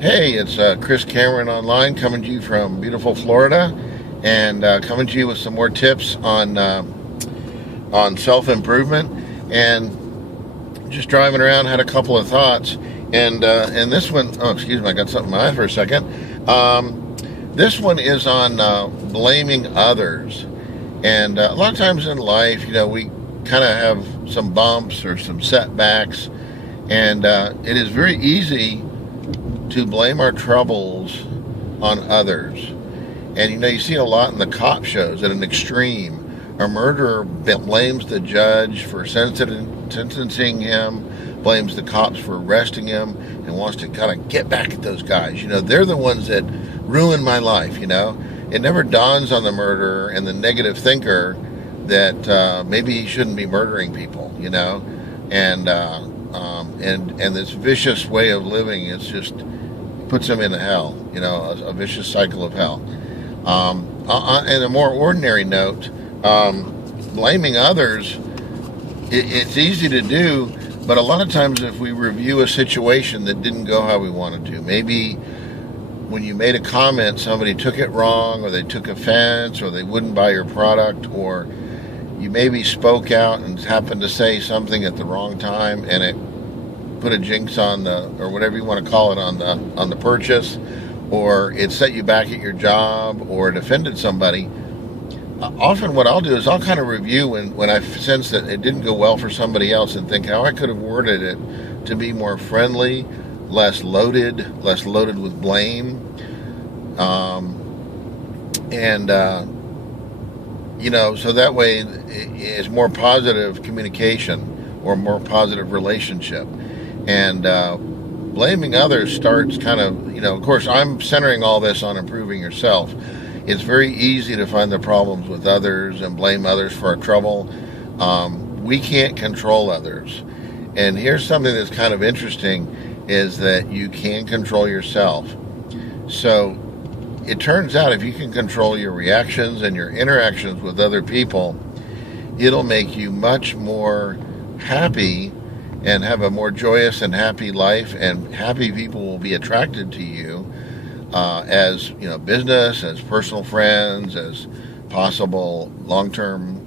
Hey, it's Chris Cameron online, coming to you from beautiful Florida, and coming to you with some more tips on self-improvement. And just driving around, had a couple of thoughts, and this one, oh, excuse me, I got something in my eye for a second. This one is on blaming others. And a lot of times in life, we kind of have some bumps or some setbacks, and it is very easy to blame our troubles on others. And you see a lot in the cop shows at an extreme. A murderer blames the judge for sentencing him, blames the cops for arresting him, and wants to kind of get back at those guys. They're the ones that ruined my life. It never dawns on the murderer and the negative thinker that maybe he shouldn't be murdering people. And this vicious way of living, it's just puts them into hell. A vicious cycle of hell. On a more ordinary note, blaming others, it's easy to do, but a lot of times if we review a situation that didn't go how we wanted to, maybe when you made a comment, somebody took it wrong, or they took offense, or they wouldn't buy your product, or you maybe spoke out and happened to say something at the wrong time, and it put a jinx on or whatever you want to call it, on the purchase, or it set you back at your job, or it offended somebody. Often what I'll do is I'll kind of review when I sense that it didn't go well for somebody else, and think how I could have worded it to be more friendly, less loaded with blame, so that way it's more positive communication or more positive relationship. And blaming others starts kind of course, I'm centering all this on improving yourself. It's very easy to find the problems with others and blame others for our trouble. We can't control others. And here's something that's kind of interesting, is that you can control yourself. So it turns out if you can control your reactions and your interactions with other people, it'll make you much more happy and have a more joyous and happy life, and happy people will be attracted to you as business, as personal friends, as possible long-term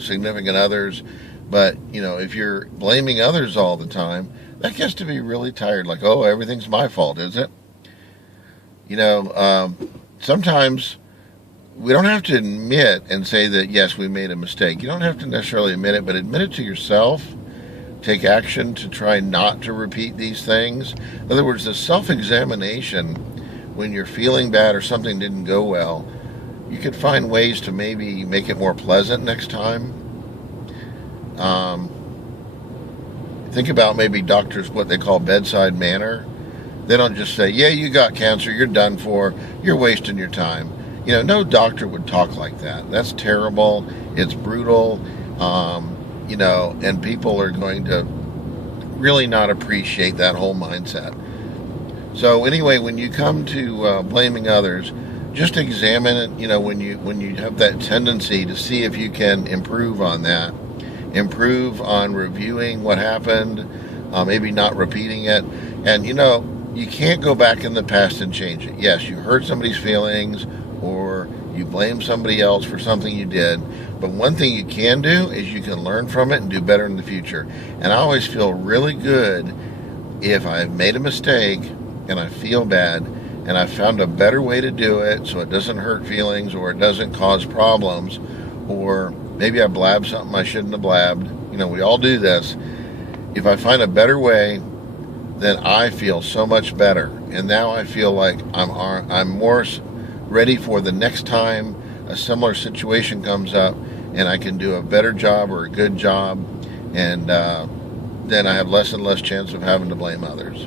significant others. But if you're blaming others all the time, that gets to be really tired. Like, oh, everything's my fault, is it? Sometimes we don't have to admit and say that, yes, we made a mistake. You don't have to necessarily admit it, but admit it to yourself. Take action to try not to repeat these things. In other words, the self-examination, when you're feeling bad or something didn't go well, you could find ways to maybe make it more pleasant next time. Think about maybe doctors, what they call bedside manner. They don't just say, yeah, you got cancer, you're done for, you're wasting your time. No doctor would talk like that. That's terrible. It's brutal. And people are going to really not appreciate that whole mindset. So anyway, when you come to blaming others, just examine it, when you have that tendency, to see if you can improve on that. Improve on reviewing what happened, maybe not repeating it. And you can't go back in the past and change it. Yes, you hurt somebody's feelings, or you blame somebody else for something you did, but one thing you can do is you can learn from it and do better in the future. And I always feel really good if I've made a mistake and I feel bad and I found a better way to do it so it doesn't hurt feelings, or it doesn't cause problems, or maybe I blabbed something I shouldn't have blabbed. We all do this. If I find a better way, then I feel so much better. And now I feel like I'm more ready for the next time a similar situation comes up, and I can do a better job or a good job, and then I have less and less chance of having to blame others.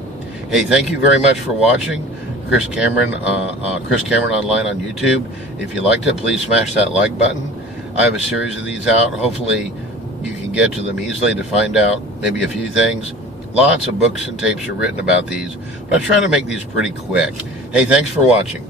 Hey, thank you very much for watching. Chris Cameron online on YouTube. If you liked it, please smash that like button. I have a series of these out. Hopefully you can get to them easily to find out maybe a few things. Lots of books and tapes are written about these, but I try to make these pretty quick. Hey, thanks for watching.